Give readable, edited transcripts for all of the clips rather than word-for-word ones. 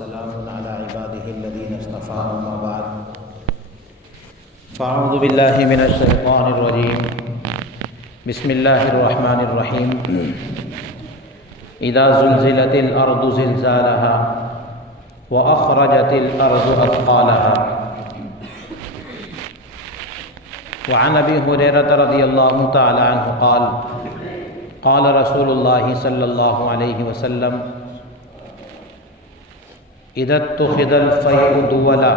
وسلام على عباده الذين اصطفى أما بعد فأعوذ بالله من الشيطان الرجيم بسم الله الرحمن الرحيم إذا زلزلت الأرض زلزالها وأخرجت الأرض أثقالها وعن أبي هريرة رضي الله تعالى عنه قال قال رسول الله صلى الله عليه وسلم إذا اتخذ الفيء دولا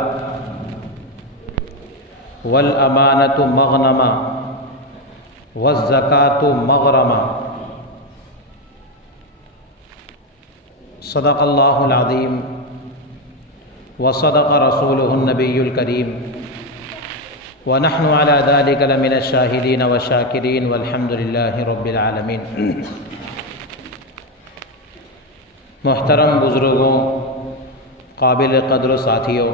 والأمانة مغنما والزكاة مغرما صدق الله العظيم وصدق رسوله النبي الكريم ونحن على ذلك لمن الشاهدين والشاكرين والحمد لله رب العالمين۔ محترم بزرگوں، قابل قدر ساتھیوں،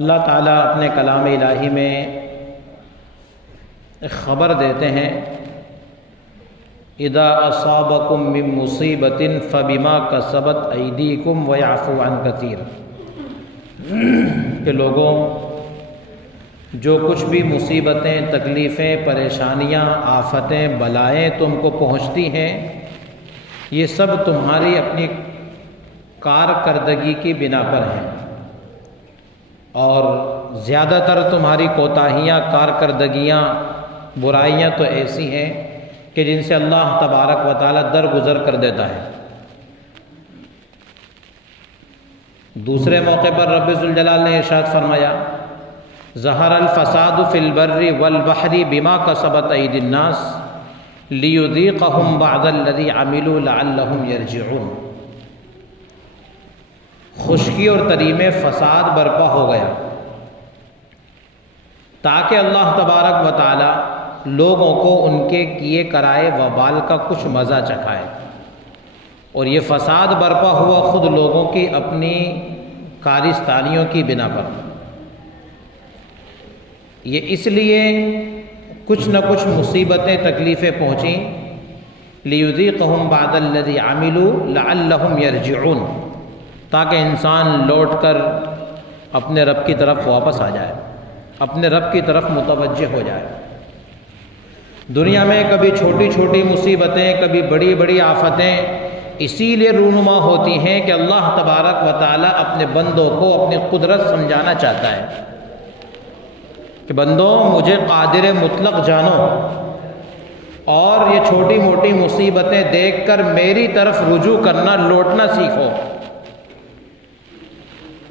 اللہ تعالیٰ اپنے کلام الہی میں ایک خبر دیتے ہیں اذا اصابکم من مصیبت فبما کسبت ایدیکم ویعفو عن کثیر، کہ لوگوں جو کچھ بھی مصیبتیں، تکلیفیں، پریشانیاں، آفتیں، بلائیں تم کو پہنچتی ہیں، یہ سب تمہاری اپنی کارکردگی کی بنا پر ہیں، اور زیادہ تر تمہاری کوتاہیاں، کارکردگیاں، برائیاں تو ایسی ہیں کہ جن سے اللہ تبارک و تعالیٰ درگزر کر دیتا ہے۔ دوسرے موقع پر رب ذوالجلال نے ارشاد فرمایا ظہر الفساد فی البر والبحر بما کسبت ایدی الناس لیذیقہم بعض الذی عملوا لعلہم یرجعون۔ خشکی اور تری میں فساد برپا ہو گیا تاکہ اللہ تبارک و تعالی لوگوں کو ان کے کیے کرائے وبال کا کچھ مزہ چکھائے، اور یہ فساد برپا ہوا خود لوگوں کی اپنی کارستانیوں کی بنا پر۔ یہ اس لیے کچھ نہ کچھ مصیبتیں، تکلیفیں پہنچیں لیذیقہم بعض الذی عملوا لعلہم یرجعون، تاکہ انسان لوٹ کر اپنے رب کی طرف واپس آ جائے، اپنے رب کی طرف متوجہ ہو جائے۔ دنیا میں کبھی چھوٹی چھوٹی مصیبتیں، کبھی بڑی بڑی آفتیں اسی لیے رونما ہوتی ہیں کہ اللہ تبارک و تعالیٰ اپنے بندوں کو اپنی قدرت سمجھانا چاہتا ہے کہ بندوں مجھے قادر مطلق جانو، اور یہ چھوٹی موٹی مصیبتیں دیکھ کر میری طرف رجوع کرنا، لوٹنا سیکھو۔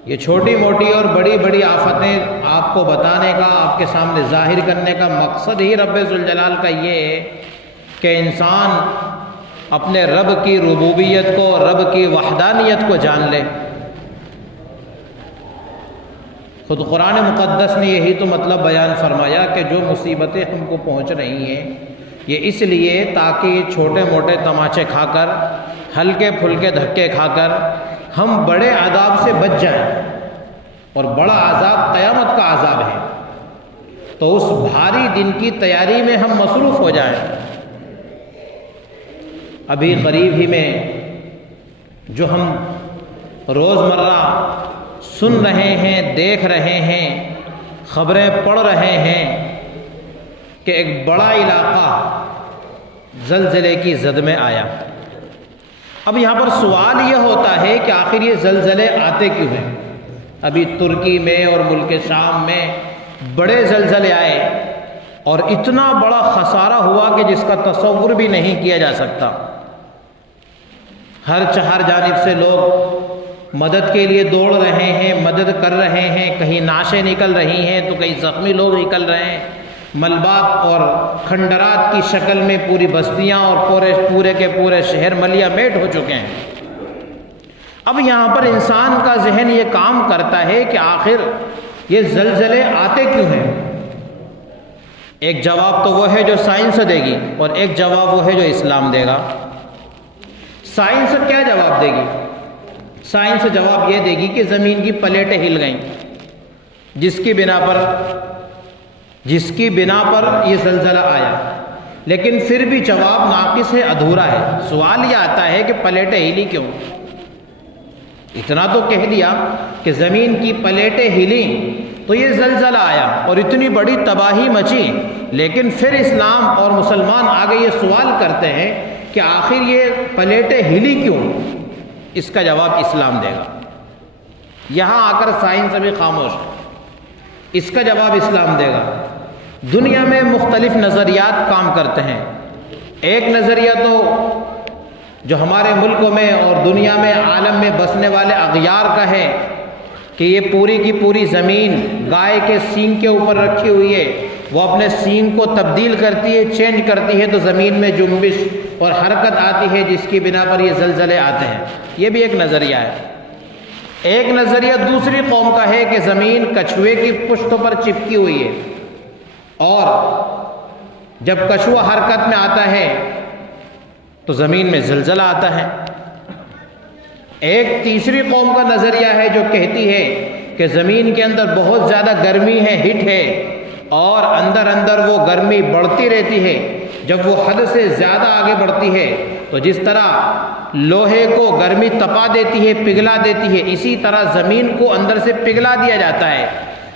یہ چھوٹی موٹی اور بڑی بڑی آفتیں آپ کو بتانے کا، آپ کے سامنے ظاہر کرنے کا مقصد ہی رب ذوالجلال کا یہ ہے کہ انسان اپنے رب کی ربوبیت کو، رب کی وحدانیت کو جان لے۔ خود قرآن مقدس نے یہی تو مطلب بیان فرمایا کہ جو مصیبتیں ہم کو پہنچ رہی ہیں یہ اس لیے تاکہ چھوٹے موٹے تماچے کھا کر، ہلکے پھلکے دھکے کھا کر ہم بڑے عذاب سے بچ جائیں، اور بڑا عذاب قیامت کا عذاب ہے، تو اس بھاری دن کی تیاری میں ہم مصروف ہو جائیں۔ ابھی قریب ہی میں جو ہم روزمرہ سن رہے ہیں، دیکھ رہے ہیں، خبریں پڑھ رہے ہیں کہ ایک بڑا علاقہ زلزلے کی زد میں آیا۔ اب یہاں پر سوال یہ ہوتا ہے کہ آخر یہ زلزلے آتے کیوں ہیں؟ ابھی ترکی میں اور ملک شام میں بڑے زلزلے آئے اور اتنا بڑا خسارہ ہوا کہ جس کا تصور بھی نہیں کیا جا سکتا۔ ہر جانب سے لوگ مدد کے لیے دوڑ رہے ہیں، مدد کر رہے ہیں، کہیں نعشیں نکل رہی ہیں تو کہیں زخمی لوگ نکل رہے ہیں، ملبات اور کھنڈرات کی شکل میں پوری بستیاں اور پورے کے پورے شہر ملیا میٹ ہو چکے ہیں۔ اب یہاں پر انسان کا ذہن یہ کام کرتا ہے کہ آخر یہ زلزلے آتے کیوں ہیں؟ ایک جواب تو وہ ہے جو سائنس دے گی، اور ایک جواب وہ ہے جو اسلام دے گا۔ سائنس کیا جواب دے گی؟ سائنس جواب یہ دے گی کہ زمین کی پلیٹیں ہل گئیں، جس کی بنا پر یہ زلزلہ آیا۔ لیکن پھر بھی جواب ناقص ہے، ادھورا ہے۔ سوال یہ آتا ہے کہ پلیٹیں ہلی کیوں؟ اتنا تو کہہ دیا کہ زمین کی پلیٹیں ہلیں تو یہ زلزلہ آیا اور اتنی بڑی تباہی مچی، لیکن پھر اسلام اور مسلمان آگے یہ سوال کرتے ہیں کہ آخر یہ پلیٹیں ہلی کیوں؟ اس کا جواب اسلام دے گا۔ یہاں آ کر سائنس ابھی خاموش ہے، اس کا جواب اسلام دے گا۔ دنیا میں مختلف نظریات کام کرتے ہیں۔ ایک نظریہ تو جو ہمارے ملکوں میں اور دنیا میں عالم میں بسنے والے اغیار کا ہے کہ یہ پوری کی پوری زمین گائے کے سینگ کے اوپر رکھی ہوئی ہے، وہ اپنے سینگ کو تبدیل کرتی ہے، چینج کرتی ہے تو زمین میں جنبش اور حرکت آتی ہے، جس کی بنا پر یہ زلزلے آتے ہیں۔ یہ بھی ایک نظریہ ہے۔ ایک نظریہ دوسری قوم کا ہے کہ زمین کچھوے کی پشتوں پر چپکی ہوئی ہے اور جب کچھوا حرکت میں آتا ہے تو زمین میں زلزلہ آتا ہے۔ ایک تیسری قوم کا نظریہ ہے جو کہتی ہے کہ زمین کے اندر بہت زیادہ گرمی ہے، ہٹ ہے، اور اندر اندر وہ گرمی بڑھتی رہتی ہے۔ جب وہ حد سے زیادہ آگے بڑھتی ہے تو جس طرح لوہے کو گرمی تپا دیتی ہے، پگھلا دیتی ہے، اسی طرح زمین کو اندر سے پگھلا دیا جاتا ہے،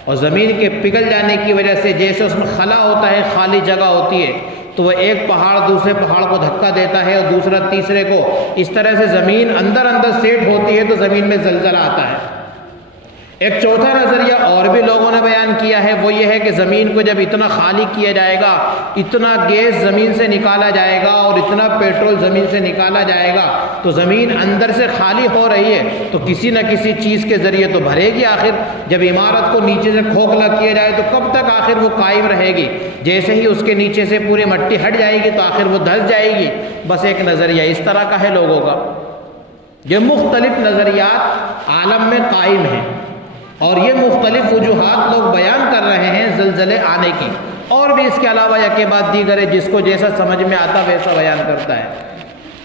اور زمین کے پگھل جانے کی وجہ سے جیسے اس میں خلا ہوتا ہے، خالی جگہ ہوتی ہے، تو وہ ایک پہاڑ دوسرے پہاڑ کو دھکا دیتا ہے اور دوسرا تیسرے کو، اس طرح سے زمین اندر اندر سیٹ ہوتی ہے تو زمین میں زلزلہ آتا ہے۔ ایک چوتھا نظریہ اور بھی لوگوں نے بیان کیا ہے، وہ یہ ہے کہ زمین کو جب اتنا خالی کیا جائے گا، اتنا گیس زمین سے نکالا جائے گا اور اتنا پیٹرول زمین سے نکالا جائے گا تو زمین اندر سے خالی ہو رہی ہے تو کسی نہ کسی چیز کے ذریعے تو بھرے گی۔ آخر جب عمارت کو نیچے سے کھوکھلا کیا جائے تو کب تک آخر وہ قائم رہے گی؟ جیسے ہی اس کے نیچے سے پوری مٹی ہٹ جائے گی تو آخر وہ دھس جائے گی۔ بس ایک نظریہ اس طرح کا ہے لوگوں کا۔ یہ مختلف نظریات عالم میں قائم ہیں اور یہ مختلف وجوہات لوگ بیان کر رہے ہیں زلزلے آنے کی، اور بھی اس کے علاوہ یا کے بعد دیگر ہے، جس کو جیسا سمجھ میں آتا ویسا بیان کرتا ہے۔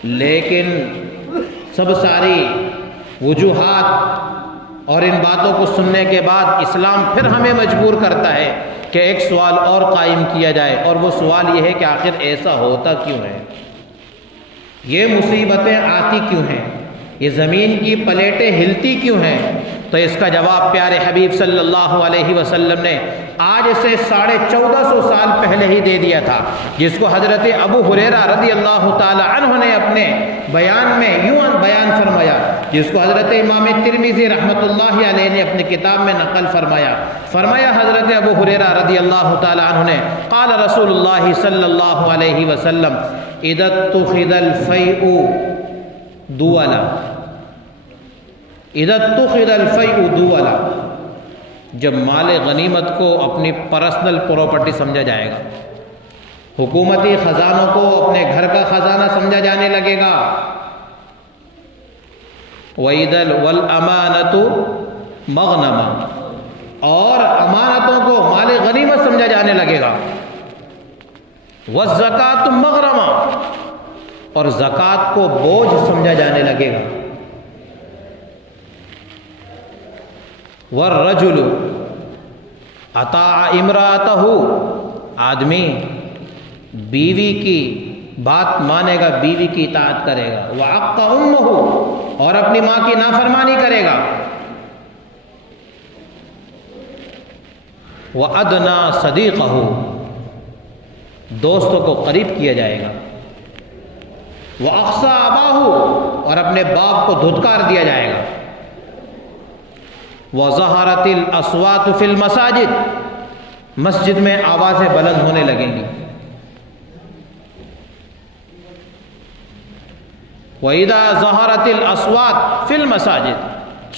لیکن سب ساری وجوہات اور ان باتوں کو سننے کے بعد اسلام پھر ہمیں مجبور کرتا ہے کہ ایک سوال اور قائم کیا جائے، اور وہ سوال یہ ہے کہ آخر ایسا ہوتا کیوں ہے؟ یہ مصیبتیں آتی کیوں ہیں؟ یہ زمین کی پلیٹیں ہلتی کیوں ہیں؟ تو اس کا جواب پیارے حبیب صلی اللہ علیہ وسلم نے آج سے 1450 سال پہلے ہی دے دیا تھا، جس کو حضرت ابو ہریرہ رضی اللہ تعالی عنہ نے اپنے بیان میں یوں بیان فرمایا، جس کو حضرت امام ترمذی رحمۃ اللہ علیہ نے اپنی کتاب میں نقل فرمایا حضرت ابو ہریرہ رضی اللہ تعالی عنہ نے قال رسول اللہ صلی اللہ علیہ وسلم اذا اتخذ الفیء دولا، اذا اتخذ الفیء دولا، جب مال غنیمت کو اپنی پرسنل پراپرٹی سمجھا جائے گا، حکومتی خزانوں کو اپنے گھر کا خزانہ سمجھا جانے لگے گا، وَإِذَا وَالْأَمَانَةُ مَغْنَمًا، اور امانتوں کو مال غنیمت سمجھا جانے لگے گا، وَالزَّكَاةُ مَغْرَمًا، اور زکوٰۃ کو بوجھ سمجھا جانے لگے گا، وَالرَّجُلُ أَطَاعَ امْرَأَتَهُ، آدمی بیوی کی بات مانے گا، بیوی کی اطاعت کرے گا، وَعَقَّ أُمَّهُ، اور اپنی ماں کی نافرمانی کرے گا، وَأَدْنَى صَدِيقَهُ، دوستوں کو قریب کیا جائے گا، وَأَقْصَى أَبَاهُ، اور اپنے باپ کو دھتکار دیا جائے گا، وَظَهَرَتِ الْأَصْوَاتُ فِي الْمَسَاجِدِ، مسجد میں آوازیں بلند ہونے لگیں گی، وَإِذَا ظَهَرَتِ الْأَصْوَاتُ فِي الْمَسَاجِدِ،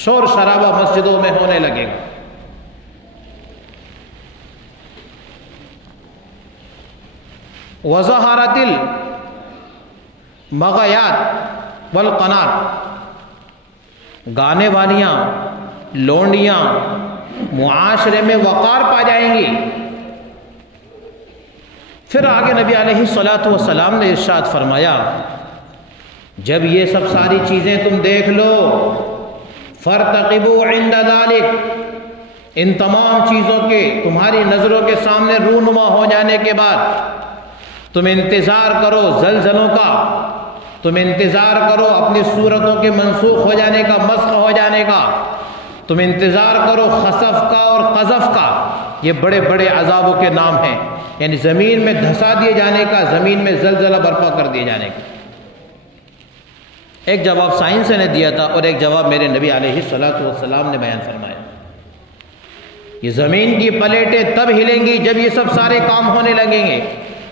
شور شرابہ مسجدوں میں ہونے لگے گا، وَظَهَرَتِ الْمَغَيَاتُ وَالْقَنَاتُ، گانے والیاں، لونڈیاں معاشرے میں وقار پا جائیں گی۔ پھر آگے نبی علیہ الصلوۃ والسلام نے ارشاد فرمایا، جب یہ سب ساری چیزیں تم دیکھ لو، فَارْتَقِبُوا عِنْدَ ذَلِكَ، ان تمام چیزوں کے تمہاری نظروں کے سامنے رونما ہو جانے کے بعد، تو تم انتظار کرو زلزلوں کا، تم انتظار کرو اپنی صورتوں کے منسوخ ہو جانے کا، مسخ ہو جانے کا، تم انتظار کرو خسف کا اور قذف کا۔ یہ بڑے بڑے عذابوں کے نام ہیں، یعنی زمین میں دھسا دیے جانے کا، زمین میں زلزلہ برپا کر دیے جانے کا۔ ایک جواب سائنس نے دیا تھا اور ایک جواب میرے نبی علیہ الصلوۃ والسلام نے بیان فرمایا۔ یہ زمین کی پلیٹیں تب ہلیں گی جب یہ سب سارے کام ہونے لگیں گے۔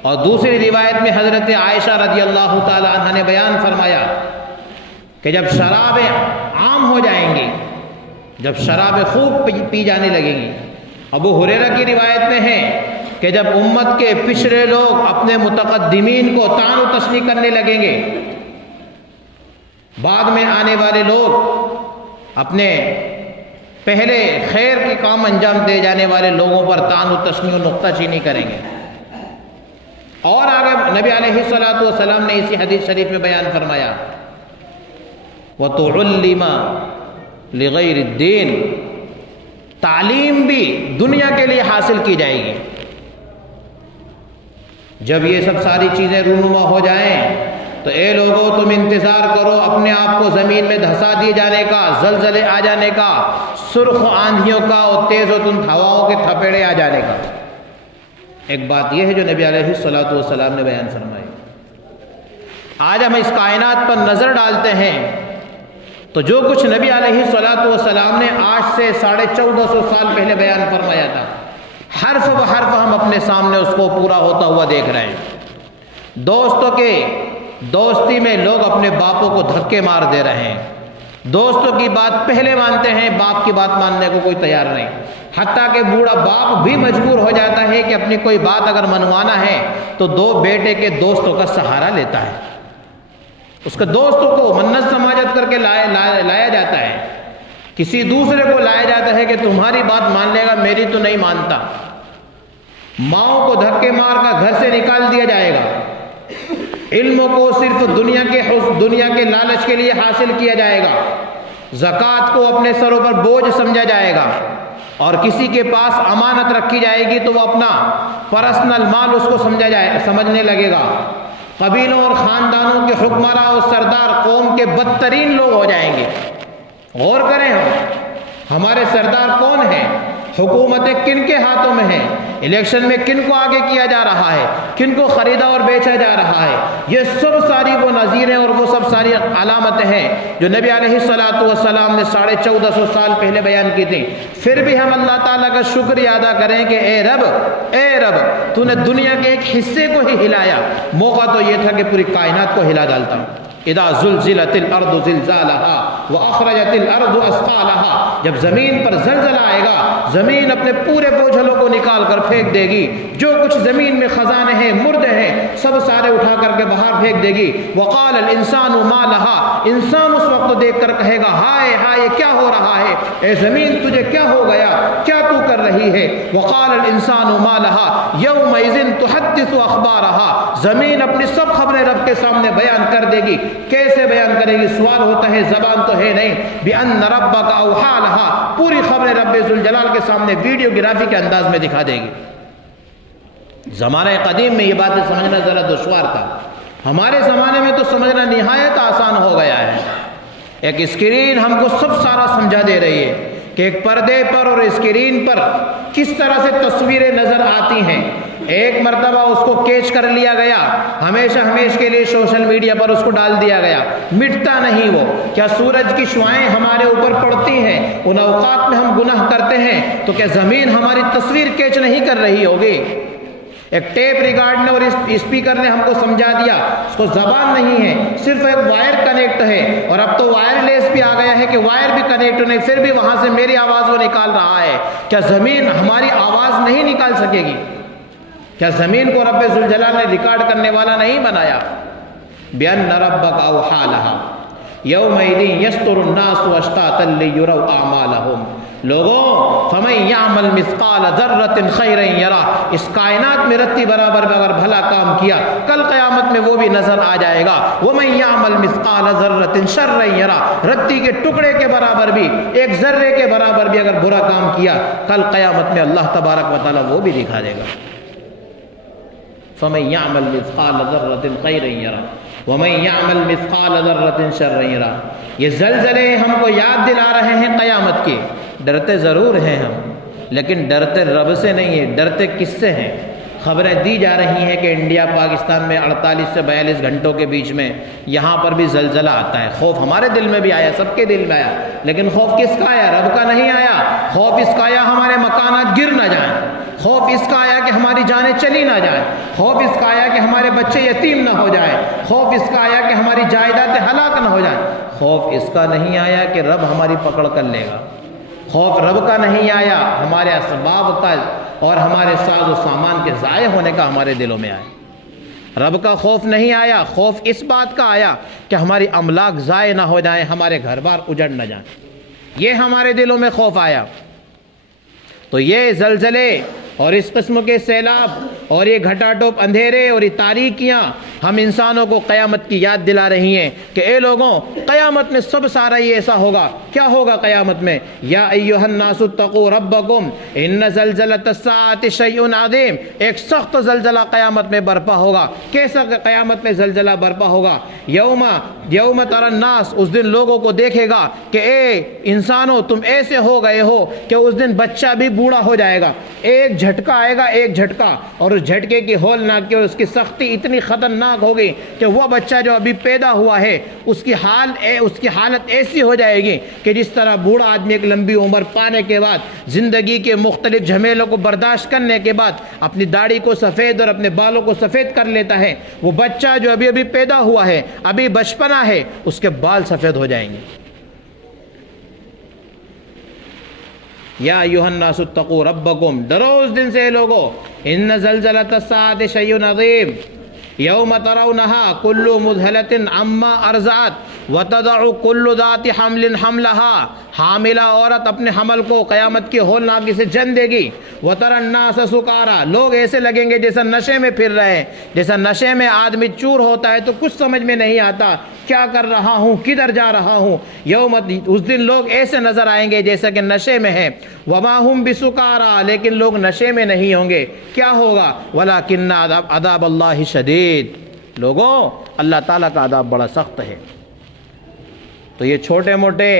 اور دوسری روایت میں حضرت عائشہ رضی اللہ تعالی عنہ نے بیان فرمایا کہ جب شرابیں عام ہو جائیں گی، جب شرابیں خوب پی جانے لگیں گی۔ ابو ہریرہ کی روایت میں ہے کہ جب امت کے پچھلے لوگ اپنے متقدمین کو طعن و تشنیع کرنے لگیں گے، بعد میں آنے والے لوگ اپنے پہلے خیر کے کام انجام دے جانے والے لوگوں پر طعن و تشنیع و نکتہ چینی کریں گے۔ اور آگے نبی علیہ الصلوۃ والسلام نے اسی حدیث شریف میں بیان فرمایا وَتُعُلِّمَ لِغَيْرِ الدِّينِ، تعلیم بھی دنیا کے لیے حاصل کی جائے گی۔ جب یہ سب ساری چیزیں رونما ہو جائیں تو اے لوگوں تم انتظار کرو اپنے آپ کو زمین میں دھسا دیے جانے کا، زلزلے آ جانے کا، سرخ آندھیوں کا اور تیز و تند ہواؤں کے تھپیڑے آ جانے کا۔ ایک بات یہ ہے جو نبی علیہ الصلوۃ والسلام نے بیان فرمائی۔ آج ہم اس کائنات پر نظر ڈالتے ہیں تو جو کچھ نبی علیہ الصلوۃ والسلام نے آج سے 1450 سال پہلے بیان فرمایا تھا، حرف بحرف ہم اپنے سامنے اس کو پورا ہوتا ہوا دیکھ رہے ہیں۔ دوستوں کے دوستی میں لوگ اپنے باپوں کو دھکے مار دے رہے ہیں، دوستوں کی بات پہلے مانتے ہیں، باپ کی بات ماننے کو کوئی تیار نہیں۔ حتیٰ کہ بوڑھا باپ بھی مجبور ہو جاتا ہے کہ اپنی کوئی بات اگر منوانا ہے تو دو بیٹے کے دوستوں کا سہارا لیتا ہے، اس کے دوستوں کو منت سماجت کر کے لایا جاتا ہے، کسی دوسرے کو لایا جاتا ہے کہ تمہاری بات مان لے گا، میری تو نہیں مانتا۔ ماؤں کو دھکے مار کر گھر سے نکال دیا جائے گا، علم کو صرف دنیا کے لالچ کے لیے حاصل کیا جائے گا، زکوٰۃ کو اپنے سروں پر بوجھ سمجھا جائے گا، اور کسی کے پاس امانت رکھی جائے گی تو وہ اپنا پرسنل مال اس کو سمجھنے لگے گا۔ قبیلوں اور خاندانوں کے حکمراں اور سردار قوم کے بدترین لوگ ہو جائیں گے۔ غور کریں ہمارے سردار کون ہیں، حکومتیں کن کے ہاتھوں میں ہیں، الیکشن میں کن کو آگے کیا جا رہا ہے، کن کو خریدا اور بیچا جا رہا ہے۔ یہ سب ساری وہ نظیریں اور وہ سب ساری علامتیں ہیں جو نبی علیہ الصلوۃ والسلام نے 1450 سال پہلے بیان کی تھیں۔ پھر بھی ہم اللہ تعالیٰ کا شکریہ ادا کریں کہ اے رب تو نے دنیا کے ایک حصے کو ہی ہلایا، موقع تو یہ تھا کہ پوری کائنات کو ہلا ڈالتا۔ اذا زلزلت الارض زلزالها واخرجت الارض اثقالها، جب زمین پر زلزلہ آئے گا زمین اپنے پورے بوجھلوں کو نکال کر پھینک دے گی، جو کچھ زمین میں خزانے ہیں، مردے ہیں، سب سارے اٹھا کر کے باہر پھینک دے گی۔ وقال الانسان ما لها، انسان اس وقت دیکھ کر کہے گا ہائے ہائے کیا ہو رہا ہے، اے زمین تجھے کیا ہو گیا، کیا تو کر رہی ہے۔ وقال الانسان ما لها یومئذ تحدث اخبارها، زمین اپنی سب خبریں رب کے سامنے بیان کر دے گی۔ کیسے بیان کرے گی؟ سوال ہوتا ہے، زبان تو ہے نہیں۔ بِأَنَّ رَبَّكَ أَوْحَىٰ لَهَا، پوری خبریں رب ذوالجلال کے سامنے ویڈیو گرافی کے انداز میں دکھا دے گی۔ زمانہ قدیم میں یہ باتیں سمجھنا ذرا دشوار تھا، ہمارے زمانے میں تو سمجھنا نہایت آسان ہو گیا ہے۔ ایک اسکرین ہم کو سب سارا سمجھا دے رہی ہے کہ ایک پردے پر اور اسکرین پر کس طرح سے تصویریں نظر آتی ہیں۔ ایک مرتبہ اس کو کیچ کر لیا گیا، ہمیشہ کے لیے سوشل میڈیا پر اس کو ڈال دیا گیا، مٹتا نہیں وہ۔ کیا سورج کی شعاعیں ہمارے اوپر پڑتی ہیں، ان اوقات میں ہم گناہ کرتے ہیں، تو کیا زمین ہماری تصویر کیچ نہیں کر رہی ہوگی؟ ایک ٹیپ ریکارڈ نے اور اسپیکر نے ہم کو سمجھا دیا، اس کو زبان نہیں ہے، صرف ایک وائر کنیکٹ ہے، اور اب تو وائرلیس بھی آ گیا ہے کہ وائر بھی کنیکٹ نہیں، پھر بھی وہاں سے میری آواز وہ نکال رہا ہے۔ کیا زمین ہماری آواز نہیں نکال سکے گی؟ کیا زمین کو رب ذوالجلال نے ریکارڈ کرنے والا نہیں بنایا؟ بِأَنَّ رَبَّكَ أَوْحَىٰ لَهَا يَوْمَئِذٍ يَصْدُرُ النَّاسُ أَشْتَاتًا لِيُرَوْا أَعْمَالَهُمْ۔ لوگوں فَمَن يَعْمَلْ مِثْقَالَ ذَرَّةٍ خَيْرًا يَرَهُ، اس کائنات میں رتی برابر اگر بھلا کام کیا کل قیامت میں وہ بھی نظر آ جائے گا۔ وَمَن يَعْمَلْ مِثْقَالَ ذَرَّةٍ شَرًّا يَرَهُ، رتی کے ٹکڑے کے برابر بھی، ایک ذرے کے برابر بھی اگر برا کام کیا کل قیامت میں اللہ تبارک و تعالیٰ وہ بھی دکھا دے گا۔ فَمَن يَعْمَلْ مِثْقَالَ ذَرَّةٍ خَيْرًا يَرَهُ وَمَن يَعْمَلْ مِثْقَالَ ذَرَّةٍ شَرًّا يَرَهُ۔ یہ زلزلے ہم کو یاد دلا رہے ہیں قیامت کی۔ ڈرتے ضرور ہیں ہم، لیکن ڈرتے رب سے نہیں ہیں، ڈرتے کس سے ہیں؟ خبریں دی جا رہی ہیں کہ انڈیا پاکستان میں 48 سے 42 گھنٹوں کے بیچ میں یہاں پر بھی زلزلہ آتا ہے۔ خوف ہمارے دل میں بھی آیا، سب کے دل میں آیا، لیکن خوف کس کا آیا؟ رب کا نہیں آیا۔ خوف اس کا آیا ہمارے مکانات گر نہ جائیں، خوف اس کا آیا کہ ہماری جانیں چلی نہ جائیں، خوف اس کا آیا کہ ہمارے بچے یتیم نہ ہو جائیں، خوف اس کا آیا کہ ہماری جائیدادیں ہلاک نہ ہو جائیں۔ خوف اس کا نہیں آیا کہ رب ہماری پکڑ کر لے گا، خوف رب کا نہیں آیا ہمارے اسباب کا اور ہمارے ساز و سامان کے ضائع ہونے کا ہمارے دلوں میں آیا۔ رب کا خوف نہیں آیا، خوف اس بات کا آیا کہ ہماری املاک ضائع نہ ہو جائیں، ہمارے گھر بار اجڑ نہ جائیں، یہ ہمارے دلوں میں خوف آیا۔ تو یہ زلزلے اور اس قسم کے سیلاب اور یہ گھٹا ٹوپ اندھیرے اور یہ تاریکیاں ہم انسانوں کو قیامت کی یاد دلا رہی ہیں کہ اے لوگوں، قیامت میں سب سارا یہ ایسا ہوگا۔ کیا ہوگا قیامت میں؟ یا ایھا الناس اتقوا ربکم ان زلزلۃ الساعۃ شیء عظیم۔ ایک سخت زلزلہ قیامت میں برپا ہوگا۔ کیسا قیامت میں زلزلہ برپا ہوگا؟ یوم تری الناس، اس دن لوگوں کو دیکھے گا کہ اے انسانوں تم ایسے ہو گئے ہو کہ اس دن بچہ بھی بوڑھا ہو جائے گا، ایک جھٹکا آئے گا، ایک جھٹکا، اور اس جھٹکے کی ہولناکی اور اس کی سختی اتنی خطرناک ہوگی کہ وہ بچہ جو ابھی پیدا ہوا ہے اس کی حالت ایسی ہو جائے گی کہ جس طرح بوڑھا آدمی ایک لمبی عمر پانے کے بعد زندگی کے مختلف جھمیلوں کو برداشت کرنے کے بعد اپنی داڑھی کو سفید اور اپنے بالوں کو سفید کر لیتا ہے، وہ بچہ جو ابھی پیدا ہوا ہے، ابھی بچپنا ہے، اس کے بال سفید ہو جائیں گے۔ یا ایھا الناس اتقوا ربکم، ڈرو اس دن سے لوگو، ان زلزلۃ الساعۃ شیء عظیم یوم ترونها کل مذہلۃ عما ارضعت وتضع کل ذات حمل حملها، حاملہ عورت اپنے حمل کو قیامت کی ہولناکی سے جن دے گی۔ وتری الناس سکارا، لوگ ایسے لگیں گے جیسا نشے میں پھر رہے ہیں، جیسا نشے میں آدمی چور ہوتا ہے تو کچھ سمجھ میں نہیں آتا کیا کر رہا ہوں، کدھر جا رہا ہوں۔ اس دن لوگ ایسے نظر آئیں گے جیسا کہ نشے میں ہیں۔ وما ہم بسکارا، لیکن لوگ نشے میں نہیں ہوں گے۔ کیا ہوگا؟ ولکن عذاب اللہ شدید، لوگوں اللہ تعالیٰ کا عذاب بڑا سخت ہے۔ تو یہ چھوٹے موٹے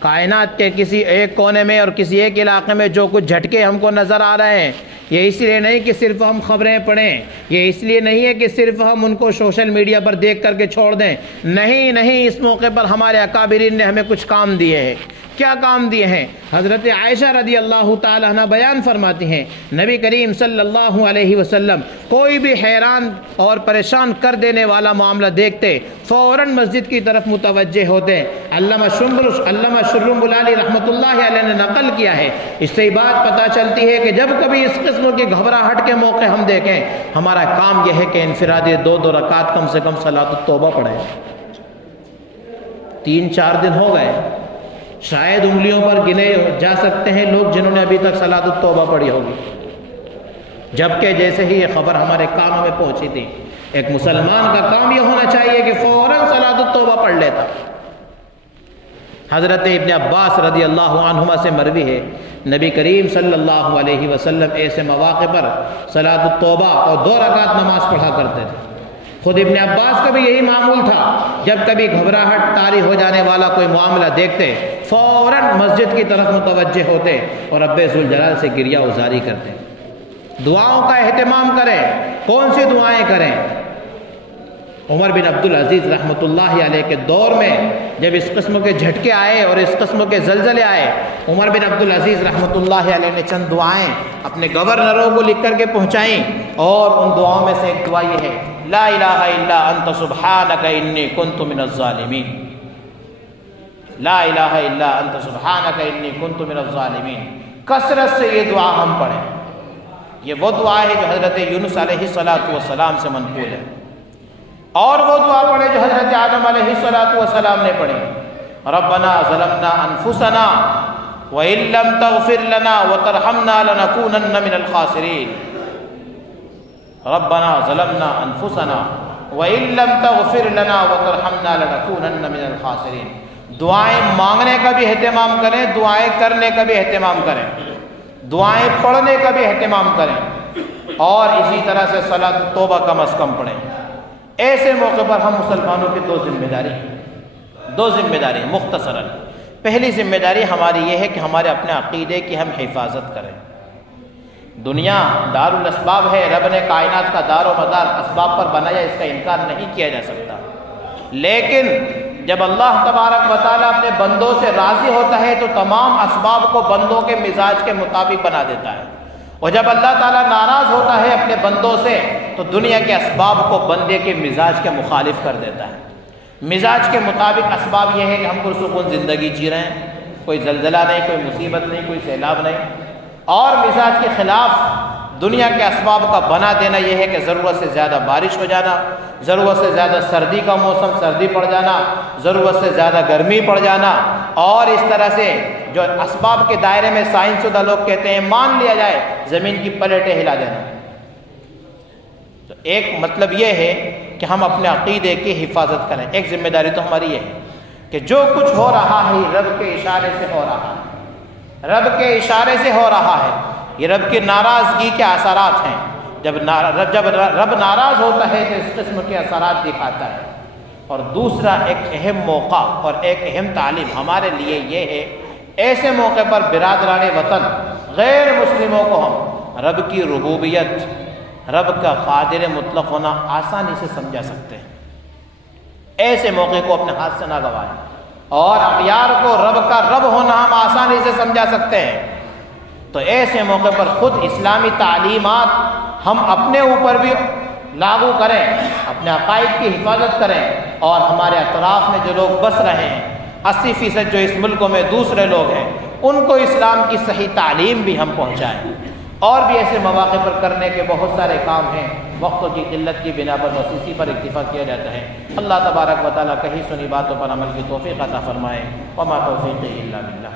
کائنات کے کسی ایک کونے میں اور کسی ایک علاقے میں جو کچھ جھٹکے ہم کو نظر آ رہے ہیں، یہ اس لیے نہیں کہ صرف ہم خبریں پڑھیں، یہ اس لیے نہیں ہے کہ صرف ہم ان کو سوشل میڈیا پر دیکھ کر کے چھوڑ دیں، نہیں، اس موقع پر ہمارے اکابرین نے ہمیں کچھ کام دیے ہیں۔ کیا کام دیے ہیں؟ حضرت عائشہ رضی اللہ تعالی عنہ بیان فرماتی ہیں، نبی کریم صلی اللہ علیہ وسلم کوئی بھی حیران اور پریشان کر دینے والا معاملہ دیکھتے فوراً مسجد کی طرف متوجہ ہوتے ہیں۔ علامہ شرم بلالی رحمۃ اللہ علیہ نے نقل کیا ہے، اس سے بات پتہ چلتی ہے کہ جب کبھی اس قسم کی گھبراہٹ کے موقع ہم دیکھیں، ہمارا کام یہ ہے کہ انفرادی 2 رکعت کم سے کم صلاۃ التوبہ پڑھیں۔ 3-4 دن ہو گئے، شاید انگلیوں پر گنے جا سکتے ہیں لوگ جنہوں نے ابھی تک صلاۃ التوبہ پڑھی ہوگی، جبکہ جیسے ہی یہ خبر ہمارے کانوں میں پہنچی تھی، ایک مسلمان کا کام یہ ہونا چاہیے کہ فوراً صلاۃ التوبہ پڑھ لیتا۔ حضرت ابن عباس رضی اللہ عنہما سے مروی ہے، نبی کریم صلی اللہ علیہ وسلم ایسے مواقع پر صلاۃ التوبہ اور 2 رکعت نماز پڑھا کرتے تھے۔ خود ابن عباس کا بھی یہی معمول تھا، جب کبھی گھبراہٹ طاری ہو جانے والا کوئی معاملہ دیکھتے فوراً مسجد کی طرف متوجہ ہوتے اور رب ذوالجلال سے گریہ ازاری کرتے۔ دعاؤں کا اہتمام کریں۔ کون سی دعائیں کریں؟ عمر بن عبدالعزیز رحمۃ اللہ علیہ کے دور میں جب اس قسم کے جھٹکے آئے اور اس قسم کے زلزلے آئے، عمر بن عبدالعزیز رحمۃ اللہ علیہ نے چند دعائیں اپنے گورنروں کو لکھ کر کے پہنچائیں، اور ان دعاؤں میں سے ایک دعا یہ ہے، لا الہ الا انت سبحانک انی کنت من الظالمین۔ لا الہ الا انت سبحانک انی کنت من الظالمین۔ کثرت سے یہ دعا ہم پڑھیں۔ یہ وہ دعا ہے جو حضرت یونس علیہ السلام سے منقول ہے، اور وہ دعا پڑھیں جو حضرت آدم علیہ السلام نے پڑھی، ربنا ظلمنا انفسنا وان لم تغفر لنا وترحمنا لنکونن من الخاسرین۔ ربنا ظلمنا انفسنا وان لم تغفر لنا وترحمنا لنکونن من الخاسرین۔ دعائیں مانگنے کا بھی اہتمام کریں، دعائیں کرنے کا بھی اہتمام کریں، دعائیں پڑھنے کا بھی اہتمام کریں۔ اور اسی طرح سے صلاۃ توبہ کم از کم پڑھیں۔ ایسے موقع پر ہم مسلمانوں کی دو ذمہ داری مختصراً۔ پہلی ذمہ داری ہماری یہ ہے کہ ہمارے اپنے عقیدے کی ہم حفاظت کریں۔ دنیا دار الاسباب ہے، رب نے کائنات کا دار و مدار اسباب پر بنایا، اس کا انکار نہیں کیا جا سکتا، لیکن جب اللہ تبارک و تعالیٰ اپنے بندوں سے راضی ہوتا ہے تو تمام اسباب کو بندوں کے مزاج کے مطابق بنا دیتا ہے، اور جب اللہ تعالیٰ ناراض ہوتا ہے اپنے بندوں سے تو دنیا کے اسباب کو بندے کے مزاج کے مخالف کر دیتا ہے۔ مزاج کے مطابق اسباب یہ ہے کہ ہم پرسکون زندگی جی رہے ہیں، کوئی زلزلہ نہیں، کوئی مصیبت نہیں، کوئی سیلاب نہیں، اور مزاج کے خلاف دنیا کے اسباب کا بنا دینا یہ ہے کہ ضرورت سے زیادہ بارش ہو جانا، ضرورت سے زیادہ سردی کا موسم سردی پڑ جانا، ضرورت سے زیادہ گرمی پڑ جانا، اور اس طرح سے جو اسباب کے دائرے میں سائنس شدہ لوگ کہتے ہیں مان لیا جائے زمین کی پلیٹیں ہلا دینا۔ تو ایک مطلب یہ ہے کہ ہم اپنے عقیدے کی حفاظت کریں۔ ایک ذمہ داری تو ہماری یہ ہے کہ جو کچھ ہو رہا ہے رب کے اشارے سے ہو رہا ہے، رب کے اشارے سے ہو رہا ہے، یہ رب کی ناراضگی کے اثرات ہیں۔ جب رب ناراض ہوتا ہے تو اس قسم کے اثرات دکھاتا ہے۔ اور دوسرا ایک اہم موقع اور ایک اہم تعلیم ہمارے لیے یہ ہے، ایسے موقع پر برادران وطن غیر مسلموں کو ہم رب کی ربوبیت، رب کا قادر مطلق ہونا آسانی سے سمجھا سکتے ہیں۔ ایسے موقع کو اپنے ہاتھ سے نہ گوائیں، اور اغیار کو رب کا رب ہونا ہم آسانی سے سمجھا سکتے ہیں۔ تو ایسے موقع پر خود اسلامی تعلیمات ہم اپنے اوپر بھی لاگو کریں، اپنے عقائد کی حفاظت کریں، اور ہمارے اطراف میں جو لوگ بس رہے ہیں 80% جو اس ملکوں میں دوسرے لوگ ہیں ان کو اسلام کی صحیح تعلیم بھی ہم پہنچائیں۔ اور بھی ایسے مواقع پر کرنے کے بہت سارے کام ہیں، وقتوں کی قلت کی بنا پر بس اسی پر اکتفا کیا جاتا ہے۔ اللہ تبارک و تعالیٰ کہیں سنی باتوں پر عمل کی توفیق عطا فرمائے۔ وما توفیقی الا باللہ۔